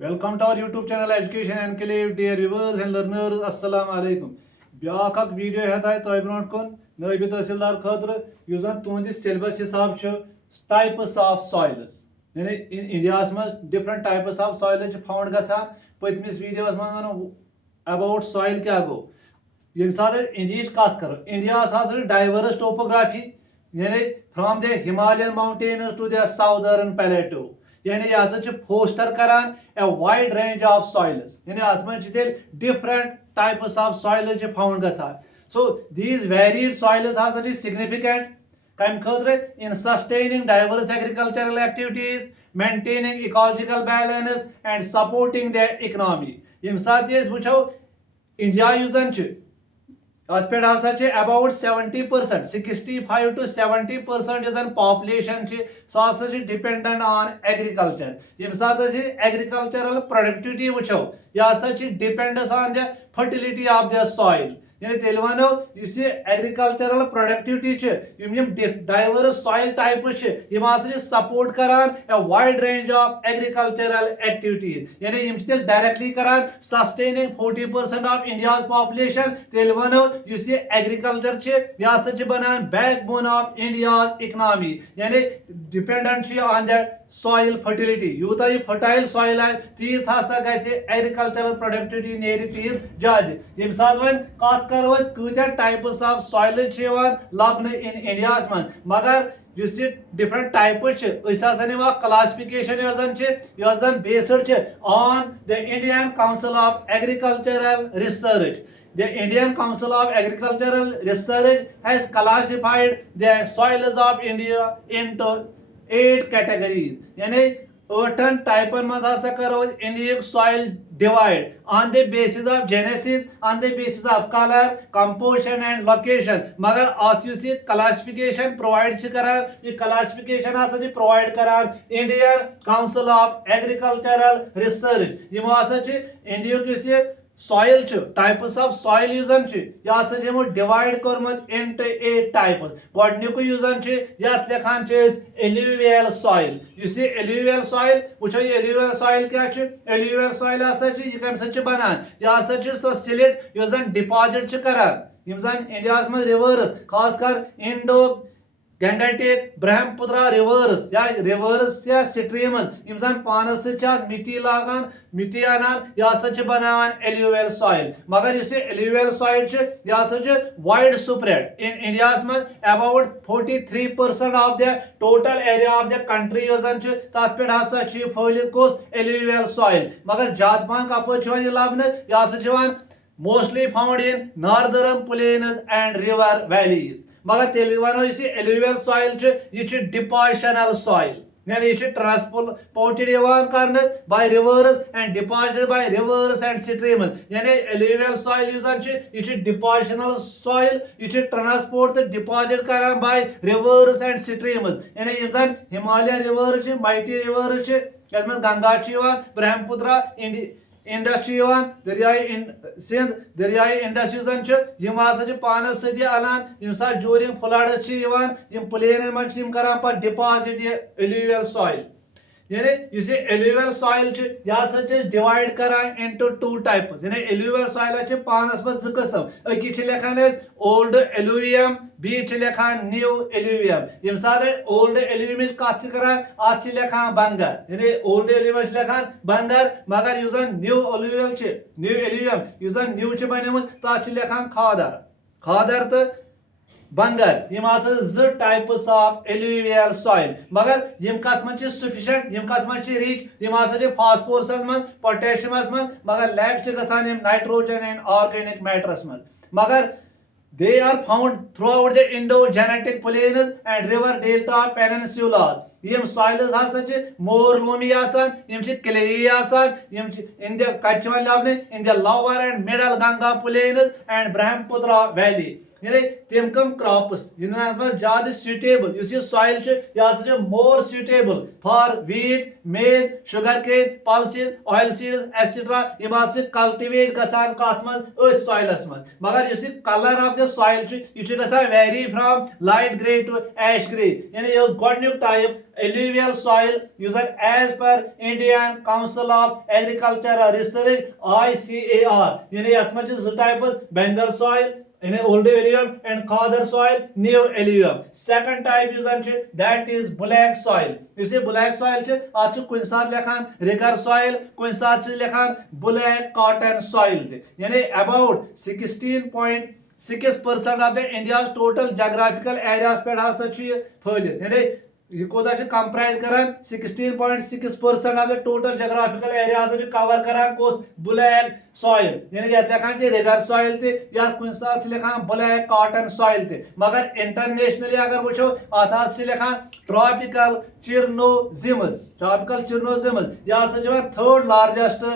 Welcome to our YouTube channel Education Enclave, dear viewers and learners. Assalamu alaikum. ब्याक अक video है तह ब्रोट कुन नायब तहसीलदार खतर यु जन तुंद सिलेबस हिसाब टाइप्स ऑफ सॉइल्स यानी इंडिया में different types of soil found गसान पतमिस वीडियो मन अबाउट सॉइल क्या गो ये सात इंडिया कत करो इंडिया डाइवर्स टोपोग्राफी यानी from the Himalayan mountains to the southern plateau यानी यह फोस्टर करान a wide range of soils यानी अत मे different types of soil found गसान सो दीज वेरिड सॉइल्स हसा सिग्निफिकेंट कम खतर in sustaining diverse agricultural activities maintaining ecological balance and supporting the economy यम साथ वो इंडिया अत पे अबाउट 70% 65 to 70% जो पॉपुलेशन सह डिपेंडेंट ऑन एग्रीकल्चर यम सात एग्रीकल्चरल प्रोडक्टिविटी वो यह depends on the fertility of the soil यानी तेल वनो agricultural productivity diverse soil types support करान a wide range of agricultural activities यानी तेल डायरेक्टली करान सस्टेनिंग 40% ऑफ इंडिया पॉपुलेशन तेल वनो एग्रीकल्चर यह बनान बैकबोन ऑफ इंडिया इकोनॉमी यानी dependent on the soil fertility Utah यह फर्टाइल सॉइल है तीत हसा गए एग्रीकल्चरल प्रोडक्टिविटी नेरी तीत ज्यादा यम सात वन कत करो कत्या टाइप्स ऑफ सॉइल लबन इन इंडिया मन मगर डिफरेंट टाइप्स क्लासिफिकेशन जन based on the Indian council of agricultural research The Indian Council of Agricultural Research has classified the soils of India into 8 categories. यानी 8 टाइपन मज हसा करो India soil divide on the basis of genesis on the basis of colour composition and location मगर अत classification provide करान ये classification हसा provide करान Indian council of agricultural research यमो हसा India soil types of soil यह डिवाइड कर्मुत इनटू 8 टाइप्स गोडनिक यथ लेखान एल्यूवियल सॉइल एल्यूवियल सॉइल वो एल्यूवियल सॉइल क्या एल्यूवियल सॉइल यह कम बनान यह सो सिलिट जन डिपॉजिट करान इंडिया में रिवर्स खासकर इंडो गंगटिक ब्रह्मपुत्र रिवर्स या स्ट्रीम्स यम पानस मिट्टी लागान मिट्टी आनान यह बनान एल्यूवियल सॉइल मगर एल्यूवियल सॉइल यह वाइड स्प्रेड इन इंडिया में about 43% of the total area of the country तथ पे हसा फैलित कोस एल्यूवियल सॉइल मगर ज्यादा पहन कपर लबन यह mostly found in northern plains and river valleys मगर तेल वनो एल्यूवियल सॉइल यह डिपोजिशनल सॉइल यानी यह ट्रांसपोर्टेड कर by rivers and deposited by rivers and streams यानी एल्यूवियल सॉइल यह डिपोजिशनल सॉइल यह ट्रांसपोर्ट तो डिपोजिट कर बाय रिवर्स एंड स्ट्रीम्स यानी Himalayan river mighty river Ganga Brahmaputra Indus दरियाई सिंध दरियाई इंडस पानस सदी अलान ड्यूरिंग फ्लड प्लेन मन कर डिपॉजिट एल्यूवियल सॉइल यानी एल्यूवियल सॉइल यह डिवाइड करान इनटू 2 टाइप्स यानी एल्यूवियल सॉइल पानस पे 2 किस्म अकिस लेखान ओल्ड एल्यूवियम बी लेखान न्यू एल्यूवियम यम सात ओल्ड एल्यूवियम कत करान अत लेखान बंगर यानी ओल्ड एल्यूवियम लेखान बंगर मगर यु न्यू एल्यूवियम यु न्यू बनिमुत तथ लेखान खादर तो बंगर यम 2 टाइप्स ऑफ एल्यूवियल सॉइल मगर यम कत मन सफिशिएंट यम कत मन रिच यम फास्फोरस मन पोटेशियम मन मगर लैक गसान नाइट्रोजन एंड ऑर्गेनिक मैटरस मन मगर they are found throughout the Indo-Gangetic plains and river delta peninsula यम सॉइल्स हसा मोर लोमी यम क्लेई यम इन द कचवन लबन in the lower and middle Ganga plains and Brahmaputra valley यानी तम कम क्रॉप्स ज्यादा सुटेबल इस सॉइल यह more suitable for wheat maize sugar cane pulses oil seeds etcetera यम कल्टिवेट गसान कत मज सॉइलस मज मगर इस कलर ऑफ द सॉइल यह vary from light grey to ash grey यानी यह गोडन्युक type alluvial soil used as per Indian Council of Agricultural Research ICAR यानी यथ मज ज type Bengal soil in old alluvium and Khadar soil new alluvium second type that is black soil इस black soil at कुछ साथ लेखान rigor soil कुछ साथ लेखान black cotton soil यानी about 16.6% of the India's total geographical areas पे हसा फैलित यानी यह कोता कंप्राइज करान 16.6% of the total geographical area cover करान कोस ब्लैक सॉइल यानी यह लेखान रिगर सॉइल ते या कुछ साथ लेखान ब्लैक कॉटन सॉइल ते मगर इंटरनेशनली अगर वुचो अत लेखान ट्रॉपिकल चिरनोजिमस यह third largest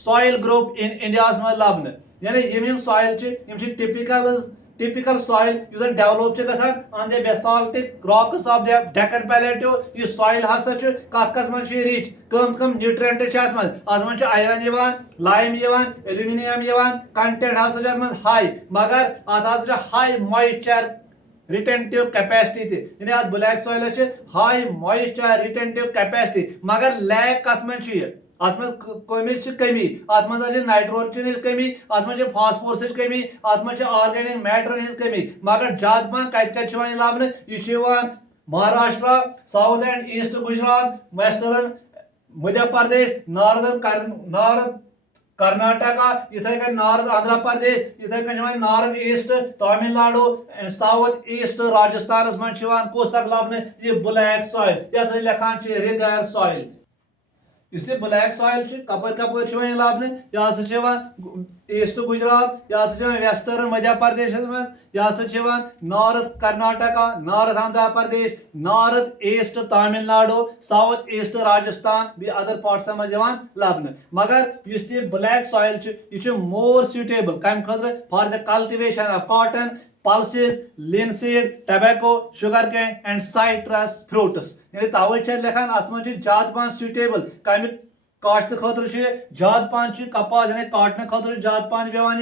soil group in India में लबन यानी यम soil typical soil user develop on the basaltic rocks of the Deccan Plateau this soil has such kat man rich kam nutrient chat man atman iron yavan lime yavan aluminum yavan content has such man high magar at high moisture retentive capacity थे यानी आज black soil high moisture retentive capacity मगर lack कत मन कमी अत nitrogen कमी अत फास्फोरस कमी अत ऑर्गेनिक मैटर कमी मगर ज्यादा पहन कत लबन यह Maharashtra south and east Gujarat western Madhya Pradesh north Karnataka इथे कन नॉर्थ आंध्र प्रदेश इथे कन north east Tamil Nadu south east Rajasthan मज कस लबन यह ब्लैक सॉइल यथ लेखान रिगर सॉइल इस ब्लैक सॉइल कपर लबन यह ईस्ट गुजरात यह वेस्टर्न मध्य प्रदेश मज यह north Karnataka north Andhra Pradesh north east Tamil Nadu south east Rajasthan भी अदर पार्ट्स मज लबन मगर इस ब्लैक सॉइल यह मोर सुटेबल कम खतर for the cultivation of cotton pulses, linseed, tobacco, sugarcane and citrus fruits यानी तवे लेखान अत मे ज्यादा पहन सुटेबल कम काश्त खतर ज्यादा पहन कपास यानी कॉटन खतर ज्यादा पहन पेवान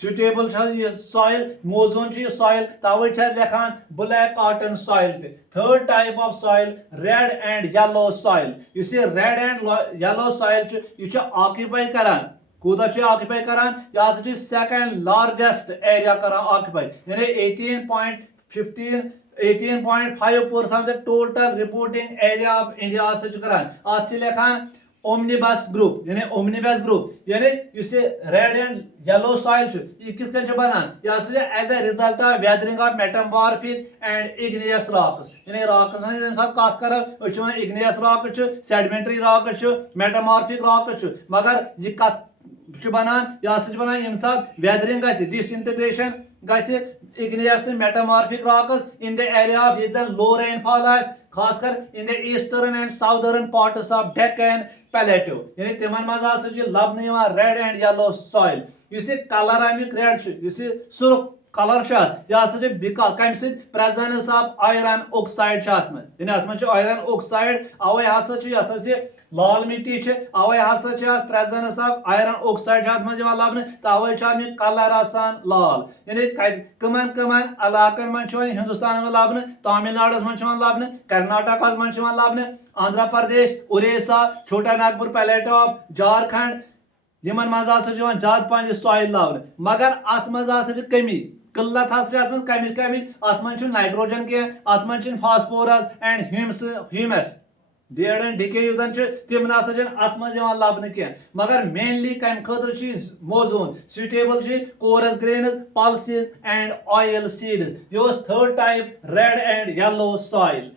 सुटेबल सॉइल मौजून सॉइल तवे लेखान black cotton soil third type of soil red and yellow soil इस रेड एंड येलो सॉइल यह ऑक्यूपाई करान कूत ऑक्यूपाई करान यह सेकंड लार्जेस्ट एरिया करान ऑक्यूपाई यानी 18.5% of the total reporting area of India करान अत लेखान ओमनिबस ग्रुप यानी इस रेड एंड येलो सॉइल यह कित बनान यह as a result of weathering of metamorphic and igneous rocks यानी रॉक्स कत कर igneous rock sedimentary rock metamorphic rock मगर यह कत बनान यह यम सात weathering disintegration igneous metamorphic rocks in the area of low rainfall खासकर in the eastern and southern parts of Deccan plateau यानी तिमन मज लबन रेड एंड येलो सॉइल इस कलर अमिक रेड सुर्ख कलर यह बिकॉज कम प्रेजेंस ऑफ आयरन ऑक्साइड यानी अत आयरन ऑक्साइड अवे हसा लाल मिट्टी अवे हसा प्रेजेंस ऑफ आयरन ऑक्साइड लबन तवे कलर आसान लाल यानी कमन इलाकन मज हिंदुस्तान में लबन तमिलनाडु मज लबन कर्नाटक मज लबन आंध्र प्रदेश उड़ीसा छोटा नागपुर प्लेटो ऑफ झारखंड यमन मज ज्यादा पहन सॉइल लबन मगर अत मज कमी किल्लत कमी अत मज नाइट्रोजन कह अत मज phosphorus and humus dead and decay तम ना अत मज लबन कह मगर मेनली कम खतर मौजून suitable coarse grains pulses and oil seeds यह third type red and yellow soil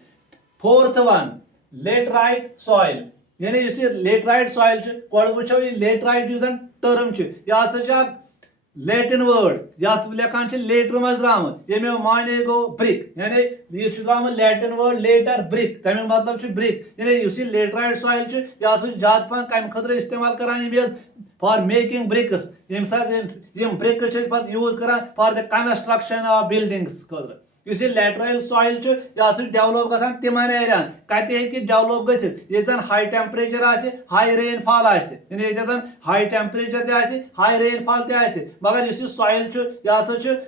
fourth one laterite soil यानी लेटराइट सॉइल वो लेटराइट टर्म यह Latin word यात लेखान छ लेटर मज द्रामत यमे माने गो ब्रिक यानी ये छ द्रामत Latin word later brick तमे मतलब छ brick यानी युसी लेटराइट सॉइल छ या सु जात पान कम खतर इस्तेमाल करान ये for making bricks यम साथ यम brick छ पत यूज करान for the construction of buildings खतर युसी lateral soil छ या सु डेवलप गसान तिमन एरिया कते है कि डेवलप गसित ये जन हाई टेंपरेचर आसे हाई रेनफॉल आसे यानी ये जन हाई टेंपरेचर ते आसे हाई रेनफॉल ते आसे मगर युसी soil छ या छ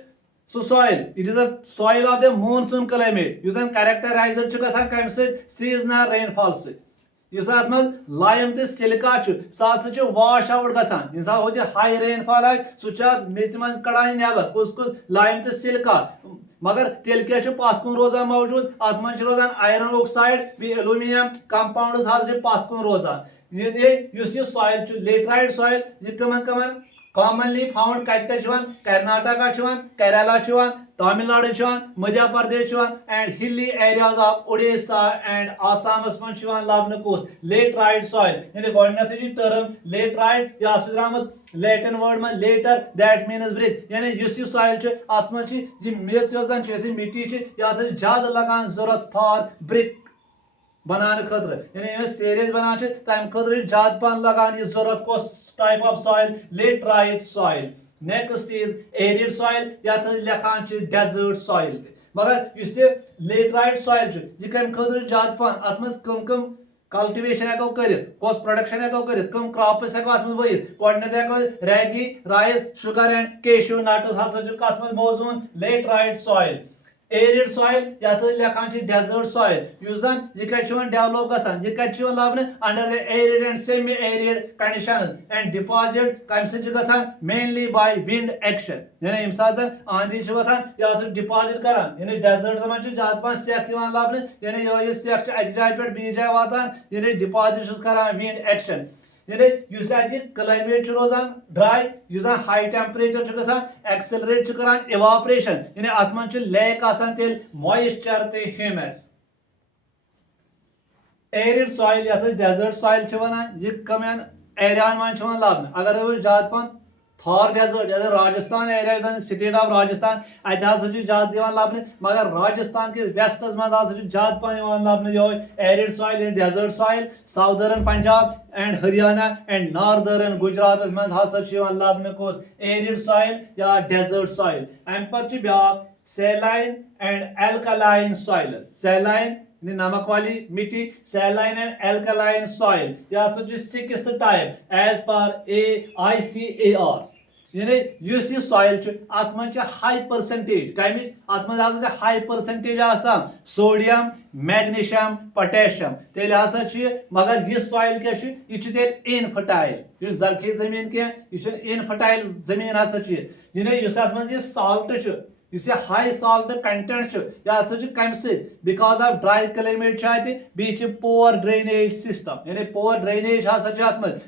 so soil it is a soil of the monsoon climate you can characterize it गसान कम से seasonal rainfall से युस अत मज लाइम ते सिलिका छु सास छु वॉश आउट गसान इंसान हो जे हाई रेनफॉल आय सुचा मेच मन कड़ाई नेबर कुछ लाइम ते सिलिका मगर तेल क्या छु पाथ कुन रोजान मौजूद अत मन छु रोजान आयरन ऑक्साइड बी एल्यूमिनियम कंपाउंड्स हाज छु पाथ कुन रोजान ये युस ये सॉइल छु लेटराइट सॉइल ये कमन commonly found Karnataka Kerala Tamil Nadu Madhya Pradesh and hilly areas of Odisha and Assam labne coast laterite soil in the coordinate term laterite ya asramat Latin word man later that means brick yani yusi soil ch atma chi ji methozan chesi mitti chi ya se jad lagan zarurat for brick बनाने खतर यानी इमे series बनान छ तम खतर जाद पान लगान ये जरूरत को type of soil laterite soil next is arid soil या त लेखान छ डेजर्ट सॉइल मगर इससे लेटराइट सॉइल छ ये कम खतर जाद पान अतमस कम कल्टीवेशन हेको करित कोस प्रोडक्शन हेको करित कम क्रॉप्स हेको अतमस वइत कोडने हेको ragi rice sugar and cashew nuts हसा छ कतमस मौजूद लेटराइट सॉइल एरिड सॉइल या तो लेखान छ डेजर्ट सॉइल यूजन ये कचवन डेवलप गसान ये कचवन लाबने under the arid and semi arid conditions and deposit कम से गसान मेनली बाय विंड एक्शन यानी इम साथ आंधी छ वथान या तो डिपॉजिट करान यानी डेजर्ट समझ छ जात पास सेक दिवान लाबने यानी ये सेक छ एक जाय पे बी जाय वातान यानी डिपॉजिट छ करान विंड एक्शन यानी युस अति क्लाइमेट रोजान ड्राई युस हाई टेंपरेचर गसान एक्सेलरेट करान इवापोरेशन यानी अत मन लैक आसान तेल मॉइस्चर ते ह्यूमस एरिड सॉइल या डेजर्ट सॉइल वनान यह कमन एरिया मन लाबन अगर ज्यादा पान थॉर डेजर्ट जैसे Rajasthan area state of Rajasthan अत ज्यादा दिवान लाबने मगर राजस्थान के वेस्टस मज ज्यादा पान लाबने यो arid soil and desert soil southern Punjab and Haryana and northern Gujarat मज हसा लाबने कोस एरिड सॉइल या डेजर्ट सॉइल अम पे ब्या saline and alkaline soil saline नमक वाली मिट्टी सैलाइन एंड एल्कलाइन सॉइल या sixth type as per AICAR यानी युस यह सॉइल अत मन हाई परसेंटेज कम अत मन हाई परसेंटेज आसान सोडियम मैग्नीशियम पोटेशियम तेल हसा मगर यह सॉइल क्या यह इनफर्टाइल जरखी जमीन क्या इनफर्टाइल जमीन हसा युस अत मन salt is high salt content कम बिकॉज ऑफ ड्राई क्लाइमेट बी पोअर ड्रेनेज सिस्टम यानी पोअर ड्रेनेज हसा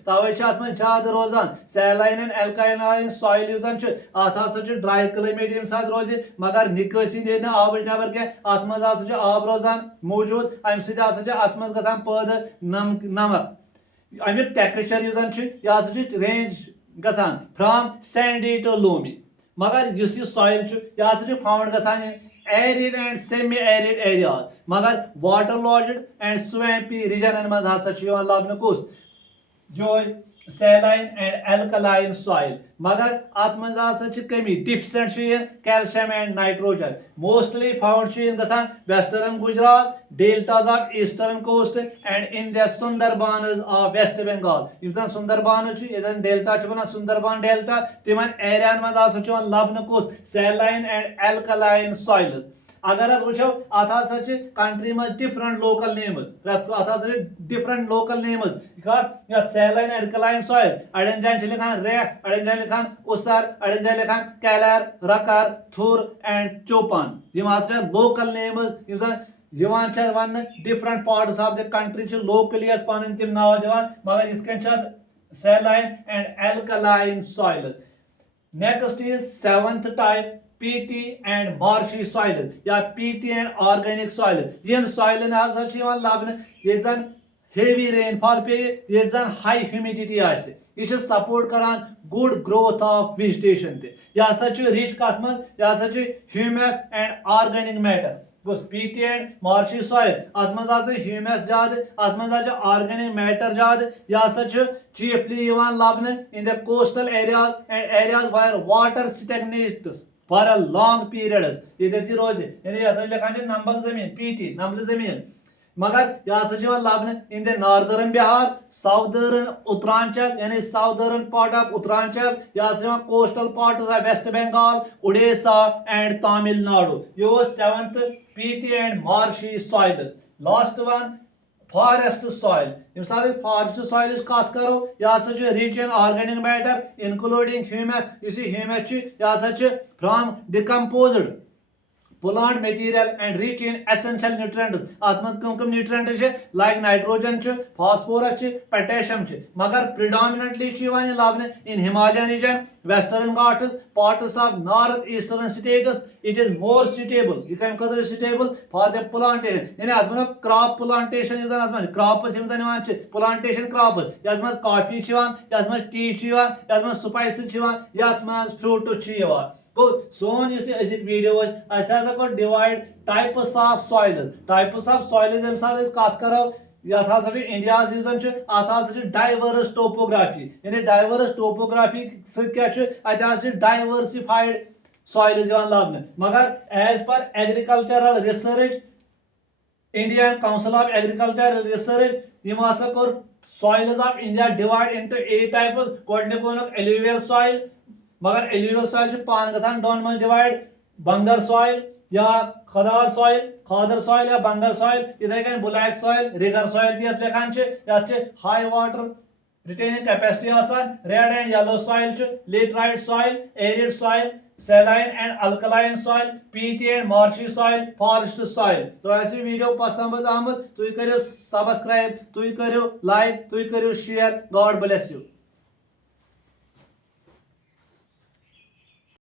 तवे ज्यादा रोजान सैलाइन एंड एल्कालाइन सॉइल अत हसा ड्राई क्लाइमेट यम साथ रोज मगर निकासी दे आब नबर क्या अत मज आब रोजान मौजूद अम सत मज गसान पैदा नमक अमुक टेक्सचर रेंज गसान फ्रॉम सैंडी टू लूमी मगर युस सॉइल यह फाउंड गसान arid and semi arid area मगर water logged and swampy region मज हसा लाबने कुस जो सैलाइन एंड एल्कलाइन सॉइल मगर अत मज कमी deficient calcium and nitrogen mostly found गसान western Gujarat deltas of eastern coast and in the Sundarbans of waste Bengal यम सुंदरबान डेल्टा वन सुंदरबान डेल्टा तिमन एरिया मज लबन कुस सैलाइन एंड एल्कलाइन सॉइल अगर वो अत हसा कंट्री मज डिफरेंट लोकल नेम्स अत different local names saline alkaline soil अड़न जान लिखान रेक अड़न जान लिखान उसर अड़न जान लिखान कैलर रकर थुर एंड चोपान यम लोकल नेम्स वन different parts of the country locally पन तम नाव दिवान मगर इत saline and alkaline soil next is seventh type PT and marshy soil या PT and organic soil यम soil हसा लबन ये heavy rainfall पे ये जन high humidity आसे ये सपोर्ट करान गुड ग्रोथ ऑफ वेजिटेशन ते यह हसा रिच कत मज यह हसा humus and organic matter PT and marshy soil अत मज ह्यूमस ज्यादा अत मज ऑर्गेनिक मैटर ज्यादा यह हसा चीफली लबन in the coastal areas and areas where water stagnates for a long periods ये रोज यानी लिखान नंबल जमीन पीटी नंबल जमीन मगर यह लबन in the northern Bihar southern Uttaranchal यानी साउदर्न पार्ट ऑफ उत्तरांचल यह coastal part of waste Bengal Orissa and Tamil Nadu ये 7th peaty and marshy soil last one forest soil यम साथ फॉरेस्ट सॉइल कत करो यह rich in organic matter including humus humus यह from decomposed plant material and rich in essential nutrients at मज कम nutrients like nitrogen phosphorus potassium मगर predominantly लबन in Himalayan region western Ghats parts of northeastern states it is more suitable you can consider suitable for the plantation यानी अत crop plantation crops plantation crops यत मज coffee यत मज tea यत मज spices यत मज fruit सोन video divide types of soils यम साथ कत करो यह इंडिया अत डाइवर्स टोपोग्राफी यानी डाइवर्स टोपोग्राफी सत्या डाइवर्सिफाइड सॉइल्स लबन मगर as per agricultural research Indian council of agricultural research यम हसा कोर soils of India divide into 8 types गोडनिक एलुवियल सॉइल मगर एलुवियल सॉइल पान गसान दोन मज डिवाइड बंगर सॉइल या खादर सॉइल या बंगर सॉइल इथे कन ब्लैक सॉइल रिगर सॉइल यत लेखान यत हाई वाटर रिटेनिंग कैपेसिटी आसान red and yellow soil laterite soil arid soil saline and alkaline soil PT and marshy soil forest soil तो ऐसे वीडियो पसंद आमद तुम करो सब्सक्राइब तुम करो लाइक तुम करो शेयर गॉड ब्लेस यू।